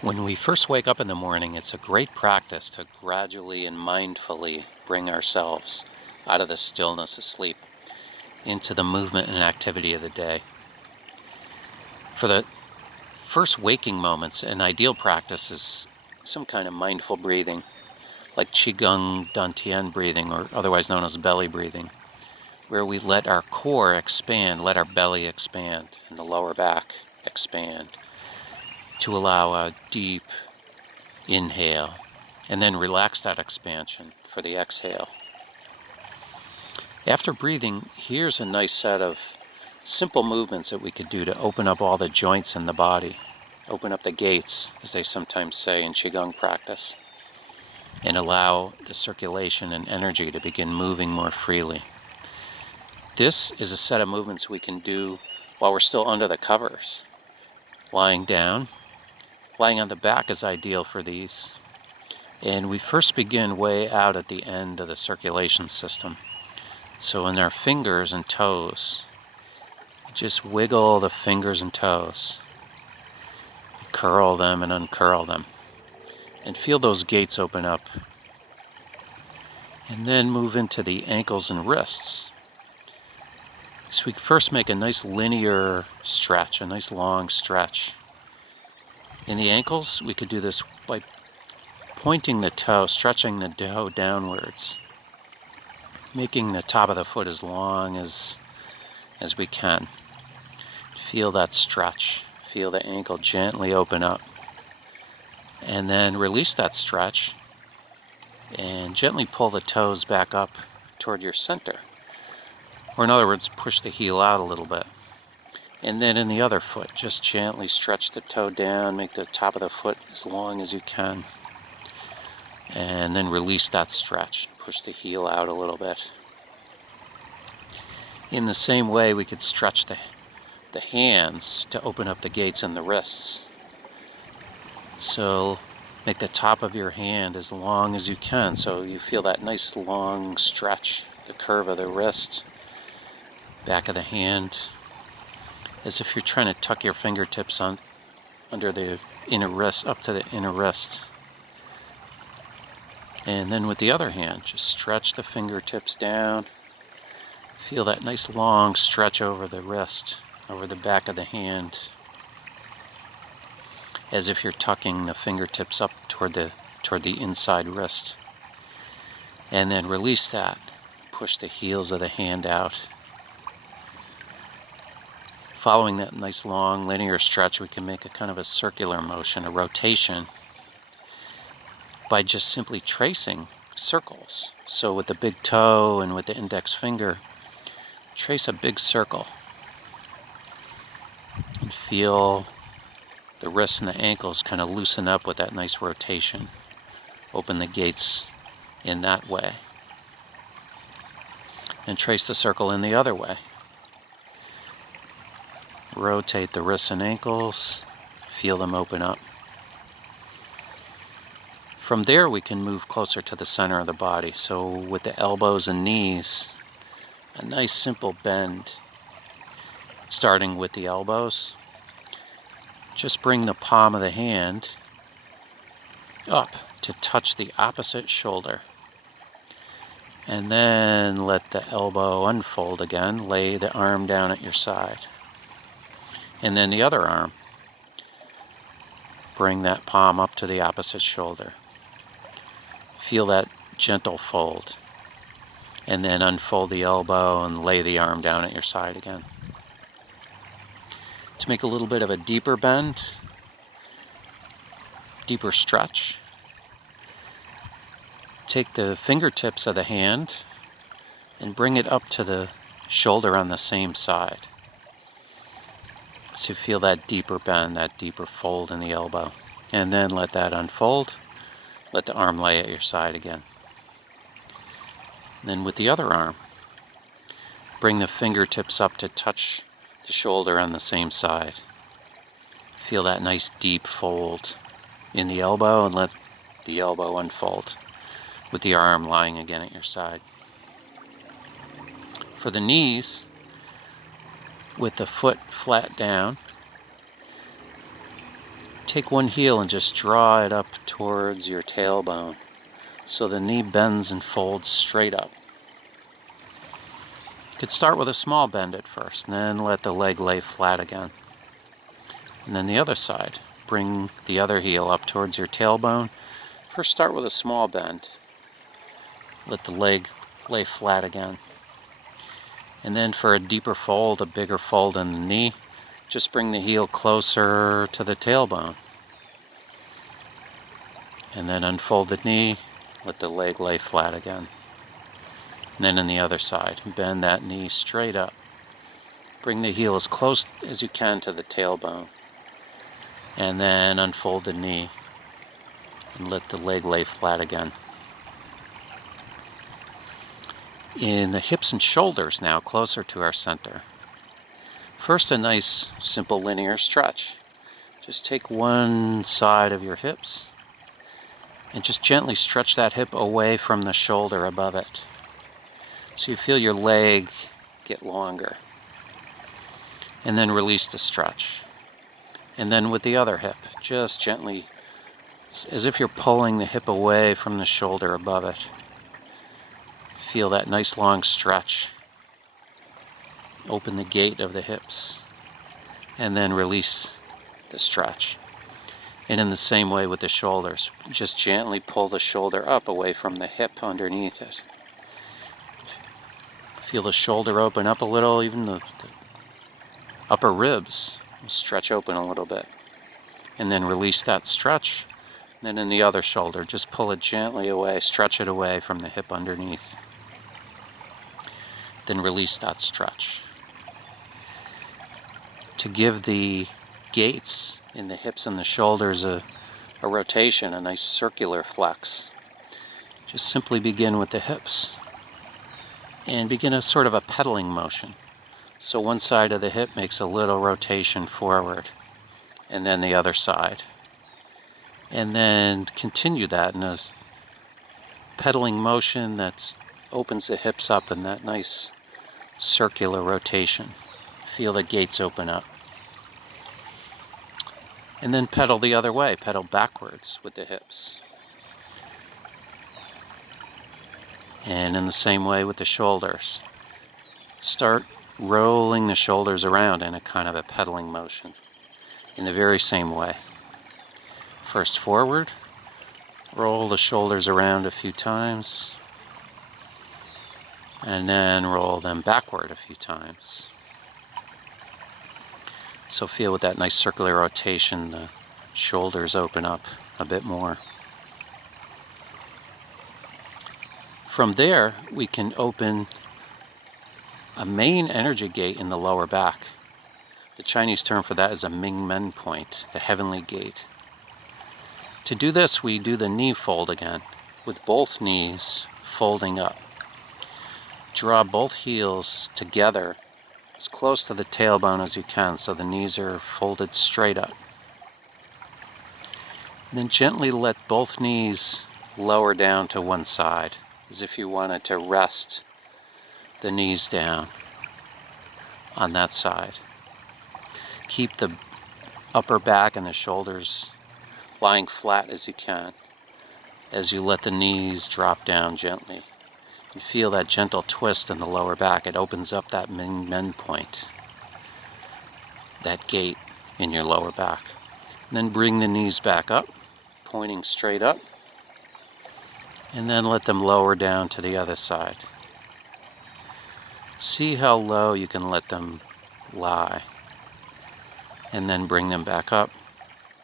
When we first wake up in the morning, it's a great practice to gradually and mindfully bring ourselves out of the stillness of sleep into the movement and activity of the day. For the first waking moments, an ideal practice is some kind of mindful breathing, like Qigong Dantian breathing, or otherwise known as belly breathing, where we let our core expand, let our belly expand, and the lower back expand to allow a deep inhale, and then relax that expansion for the exhale. After breathing, here's a nice set of simple movements that we could do to open up all the joints in the body, open up the gates, as they sometimes say in Qigong practice, and allow the circulation and energy to begin moving more freely. This is a set of movements we can do while we're still under the covers. Lying down, lying on the back is ideal for these. And we first begin way out at the end of the circulation system. So in our fingers and toes, just wiggle the fingers and toes. Curl them and uncurl them. And feel those gates open up. And then move into the ankles and wrists. So we first make a nice linear stretch, a nice long stretch. In the ankles, we could do this by pointing the toe, stretching the toe downwards, making the top of the foot as long as we can. Feel that stretch. Feel the ankle gently open up. And then release that stretch and gently pull the toes back up toward your center. Or in other words, push the heel out a little bit. And then in the other foot, just gently stretch the toe down, make the top of the foot as long as you can. And then release that stretch. Push the heel out a little bit. In the same way, we could stretch the hands to open up the gates in the wrists. So make the top of your hand as long as you can, so you feel that nice long stretch, the curve of the wrist, back of the hand, as if you're trying to tuck your fingertips under the inner wrist, up to the inner wrist. And then with the other hand, just stretch the fingertips down. Feel that nice long stretch over the wrist, over the back of the hand, as if you're tucking the fingertips up toward the inside wrist. And then release that. Push the heels of the hand out. Following that nice long linear stretch, we can make a kind of a circular motion, a rotation, by just simply tracing circles. So with the big toe and with the index finger, trace a big circle. And feel the wrists and the ankles kind of loosen up with that nice rotation. Open the gates in that way. And trace the circle in the other way. Rotate the wrists and ankles. Feel them open up. From there, we can move closer to the center of the body. So with the elbows and knees, a nice simple bend. Starting with the elbows, just bring the palm of the hand up to touch the opposite shoulder. And then let the elbow unfold again. Lay the arm down at your side. And then the other arm. Bring that palm up to the opposite shoulder. Feel that gentle fold. And then unfold the elbow and lay the arm down at your side again. To make a little bit of a deeper bend, deeper stretch, take the fingertips of the hand and bring it up to the shoulder on the same side. So feel that deeper bend, that deeper fold in the elbow. And then let that unfold. Let the arm lay at your side again. And then with the other arm, bring the fingertips up to touch the shoulder on the same side. Feel that nice deep fold in the elbow and let the elbow unfold with the arm lying again at your side. For the knees, with the foot flat down, Take one heel and just draw it up towards your tailbone so the knee bends and folds straight up. You could start with a small bend at first, and then let the leg lay flat again. And then the other side. Bring the other heel up towards your tailbone. First start with a small bend. Let the leg lay flat again. And then for a deeper fold, a bigger fold in the knee, just bring the heel closer to the tailbone. And then unfold the knee, let the leg lay flat again. And then on the other side, bend that knee straight up. Bring the heel as close as you can to the tailbone. And then unfold the knee and let the leg lay flat again. In the hips and shoulders now, closer to our center. First, a nice, simple linear stretch. Just take one side of your hips and just gently stretch that hip away from the shoulder above it. So you feel your leg get longer. And then release the stretch. And then with the other hip, just gently, as if you're pulling the hip away from the shoulder above it. Feel that nice long stretch. Open the gate of the hips. And then release the stretch. And in the same way with the shoulders, just gently pull the shoulder up away from the hip underneath it. Feel the shoulder open up a little, even the upper ribs will stretch open a little bit. And then release that stretch. And then in the other shoulder, just pull it gently away, stretch it away from the hip underneath. Then release that stretch. To give the gates in the hips and the shoulders a rotation, a nice circular flex, just simply begin with the hips. And begin a sort of a pedaling motion. So one side of the hip makes a little rotation forward, and then the other side. And then continue that in a pedaling motion that opens the hips up in that nice circular rotation. Feel the gates open up. And then pedal the other way, pedal backwards with the hips. And in the same way with the shoulders. Start rolling the shoulders around in a kind of a pedaling motion. In the very same way. First forward, roll the shoulders around a few times. And then roll them backward a few times. So feel with that nice circular rotation, the shoulders open up a bit more. From there, we can open a main energy gate in the lower back. The Chinese term for that is a Ming Men point, the heavenly gate. To do this, we do the knee fold again, with both knees folding up. Draw both heels together as close to the tailbone as you can so the knees are folded straight up. And then gently let both knees lower down to one side, as if you wanted to rest the knees down on that side. Keep the upper back and the shoulders lying flat as you can as you let the knees drop down gently. You feel that gentle twist in the lower back. It opens up that Ming Men point, that gate in your lower back. And then bring the knees back up, pointing straight up. And then let them lower down to the other side. See how low you can let them lie. And then bring them back up.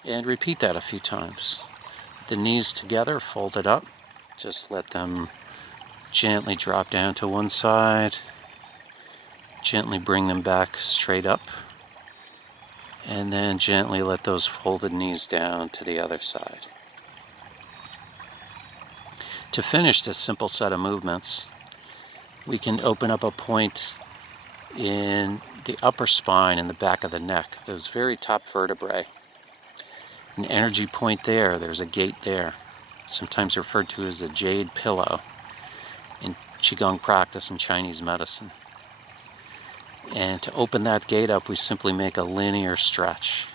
And repeat that a few times. The knees together, folded up. Just let them gently drop down to one side. Gently bring them back straight up. And then gently let those folded knees down to the other side. To finish this simple set of movements, we can open up a point in the upper spine and the back of the neck, those very top vertebrae. An energy point there, there's a gate there, sometimes referred to as the jade pillow in Qigong practice and Chinese medicine. And to open that gate up, we simply make a linear stretch.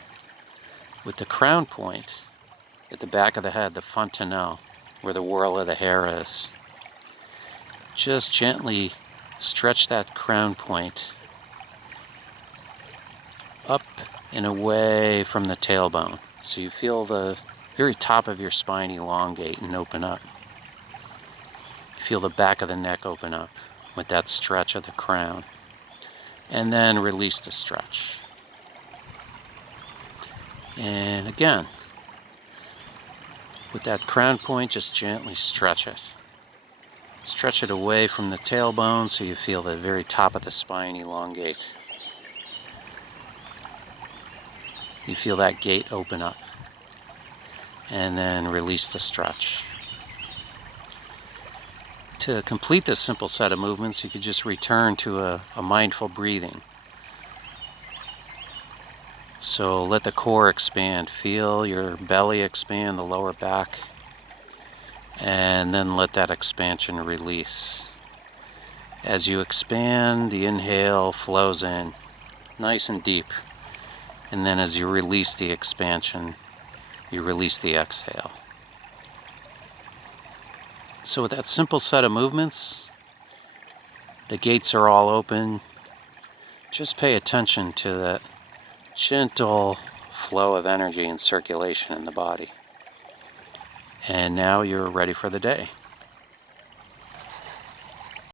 with the crown point at the back of the head, the fontanelle, where the whorl of the hair is. Just gently stretch that crown point up and away from the tailbone. So you feel the very top of your spine elongate and open up. You feel the back of the neck open up with that stretch of the crown. And then release the stretch. And again, with that crown point, just gently stretch it. Stretch it away from the tailbone so you feel the very top of the spine elongate. You feel that gate open up. And then release the stretch. To complete this simple set of movements, you could just return to a mindful breathing. So let the core expand. Feel your belly expand, the lower back. And then let that expansion release. As you expand, the inhale flows in, nice and deep. And then as you release the expansion, you release the exhale. So with that simple set of movements, the gates are all open. Just pay attention to that gentle flow of energy and circulation in the body. And now you're ready for the day.